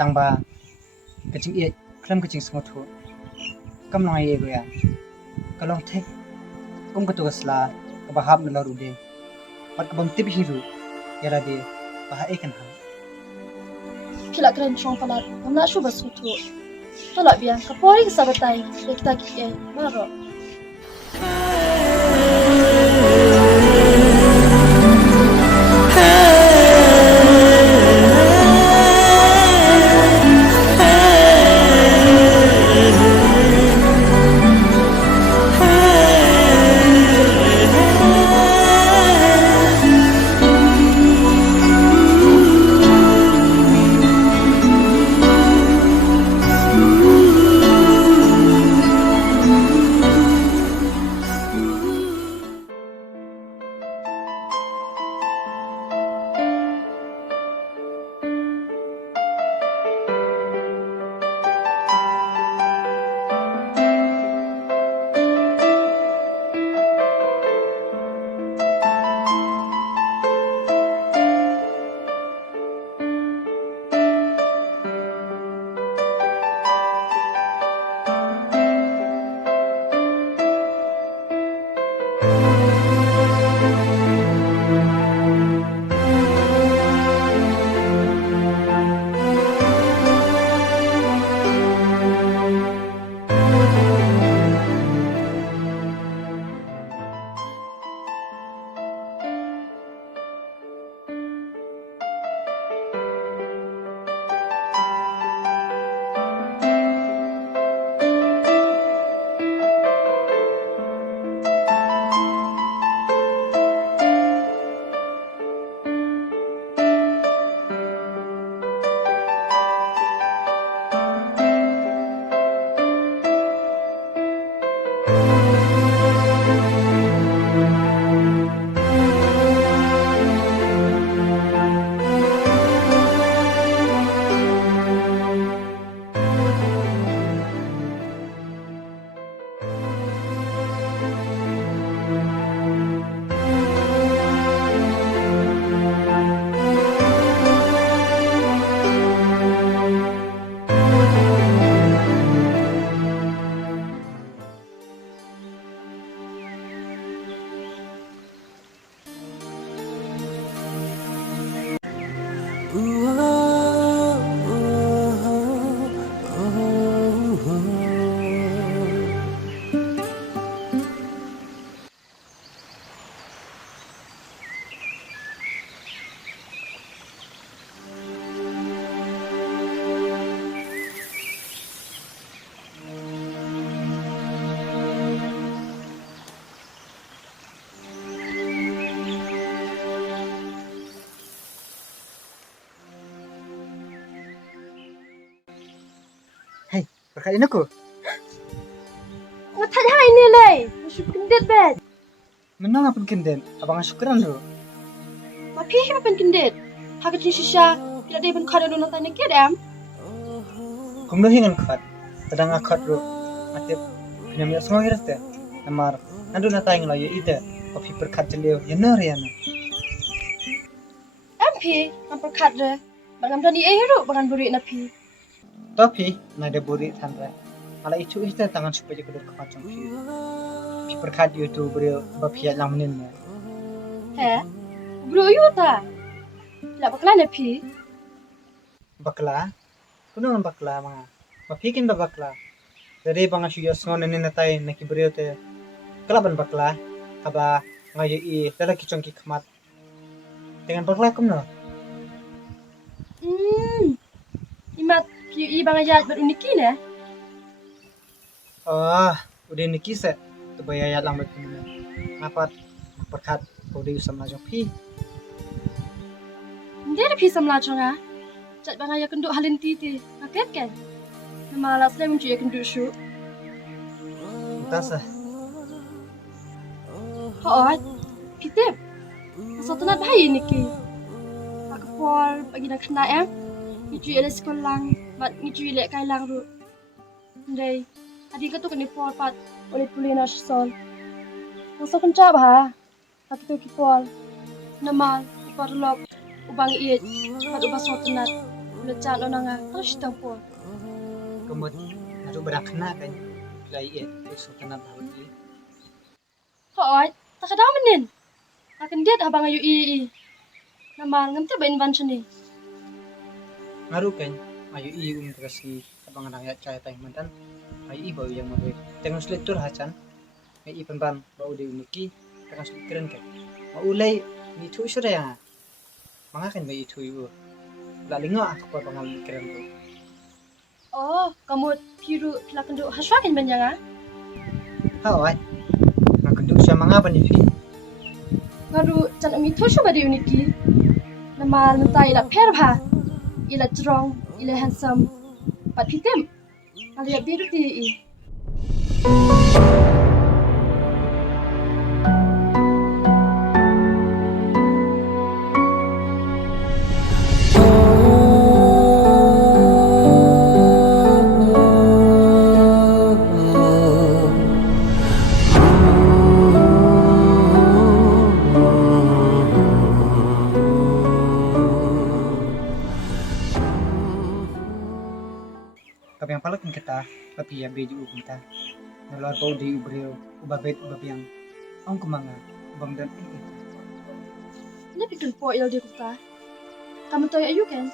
tangba kaching e klam kaching smothu kam long ye goya kalong the ka to gasla ka bahab na rude pat ka bam tip hiru yara de bah ekan ha Kila keren chong palat, namna shu basutu. Tolak biar kapori sabatai, kita kike, maro. hey berkali aku Ngathat hai ni lay, masuk kendet bed. menang apa kinden abang syukran lo Mapi apa pen kendet? Hakat shisha, tidak ada pen kada dulu tanya kedam. kumdo hingan khat kadang akhat ro mate pinamya semua hirte namar nandu na tayang lo ye ide kopi perkhat jelio yenar yana MP, nampar kadre. Bangam tani ehru, bangan buri napi. tapi nada buri thandra ala itu iste tangan supaya kedur kemacam pi perkhat yo tu brio bapia lamnin me He? Bro yuta. Tidak bakalan napi. bakla kuno bakla ma mapikin ba bakla dari banga shuya songa nene natai naki brio te kalaban bakla aba ngayo i dala kichong ki khamat dengan bakla kumno Imat PUI bangan jahat beruniki ne? ah udah niki se tu baya ya lang bet kumno ngapat perkhat ko de usam na jong pi Dia ada pisam lacong ah. Jat bangan ya kenduk halin titi. Naket kan? Nama alas lem ya kenduk syu. tasa Hoat. Pitip. Masa tenat bahaya niki. Pak Paul bagi nak kena em. Ngicu ada sekolah, mat ngicu ilek kai lang ru. Ndai. Adi ka tu kan ni Paul pat oleh pulih na sol. Masa kencap ha. Pak tu ki Paul. Nama ipar lok ubang iet pat ubah so tenat. Mecan onanga harus tampur. Kemut naru berak kena kan lai sultan bahut i. Koi, tak ada menin. Akan dia abang ayu i. Nama ngam te ba invention ni. Ngaru kan ayu i kasih abang anak cai tai mantan ayu i bau yang mau tengok seletur hacan ayu i penban bau di uniki tengok keren kan mau ulai ni tu sudah ya manga kan bayi tu ibu lalu ngah aku bangal keren tu Oh, kamu piru pilakan do hasrakin banyak ah? hawai nak kenduk siapa manga bani fi Ngaru jan ami tu shu ba di uniki. Nama nta ila perba. Ila strong, ila handsome. Pat pitem. Kali biru ti i. Tapi yang paling kita tapi ya beju kita nalor bau di ubrio ubabet ubabiang ang kumanga ubang dan Ni pikir po il dia kuta. Kamu tahu ayu kan?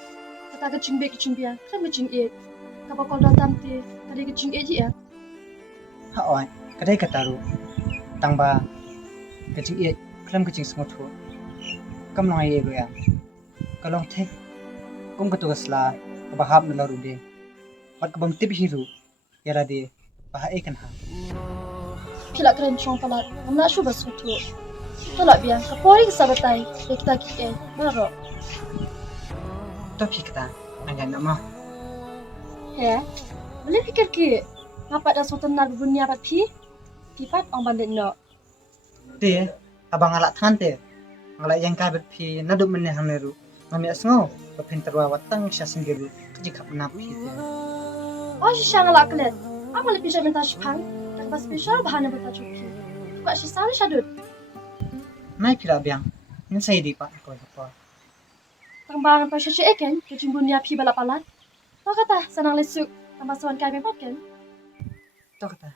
Kata kecing be kecing biang, kan kecing e. Kapa kau datam te, tadi kecing e ji ya. hawai kadai kataru tangba kecing i klam kecing semut tu kam ngai ego ya kalong te kum ketugasla kabahab nalor ude pat kabam tip hiru yara de baha ikan ha Pila keren chong palat, amna shu basu tu. Tolak biang, kapori kesabatai, kita ki e, baro. tapi kita angan nama Ya, boleh fikir ki, ngapa dah sultan nak dunia pat pi? Pipat orang bandit no. te abang alak than te ngalak yang ka bet phi nadu menne haneru ngami asngo bapin terwa watang syasin geru jika pernah phi te Oh, syang ala kelet. Apa lebih syar minta sypang? Dan pas special bahan yang bertajuk ki. Kau syisal syadut. nai pira biang ngin sai di pak ko apa Tangbangan pa syar eken, kecing dunia pi balap alat. Kau kata senang lesuk, tambah sawan kai mempat kan? to kata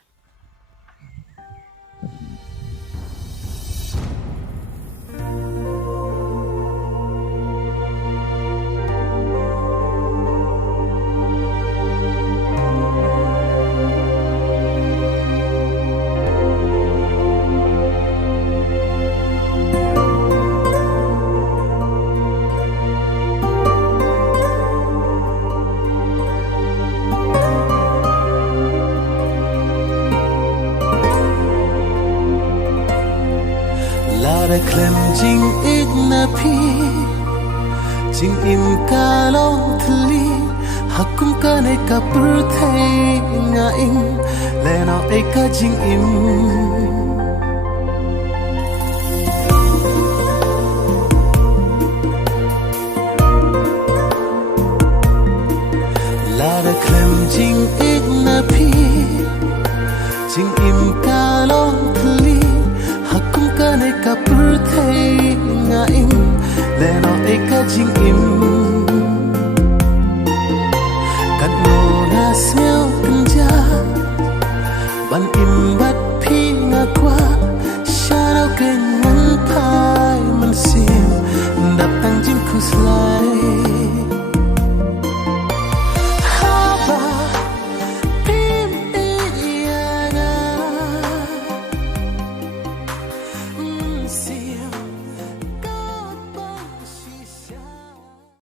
Lara klem jing igna pi jing im kalong thli hakum kane ka purthai nga ing lena eka jing im Lara klem jing igna pi jing im kalong thli hakum kane ka purthai nga ing lena eka jing im kan no na smell kanja ban im bat phi nga kwa sharau ken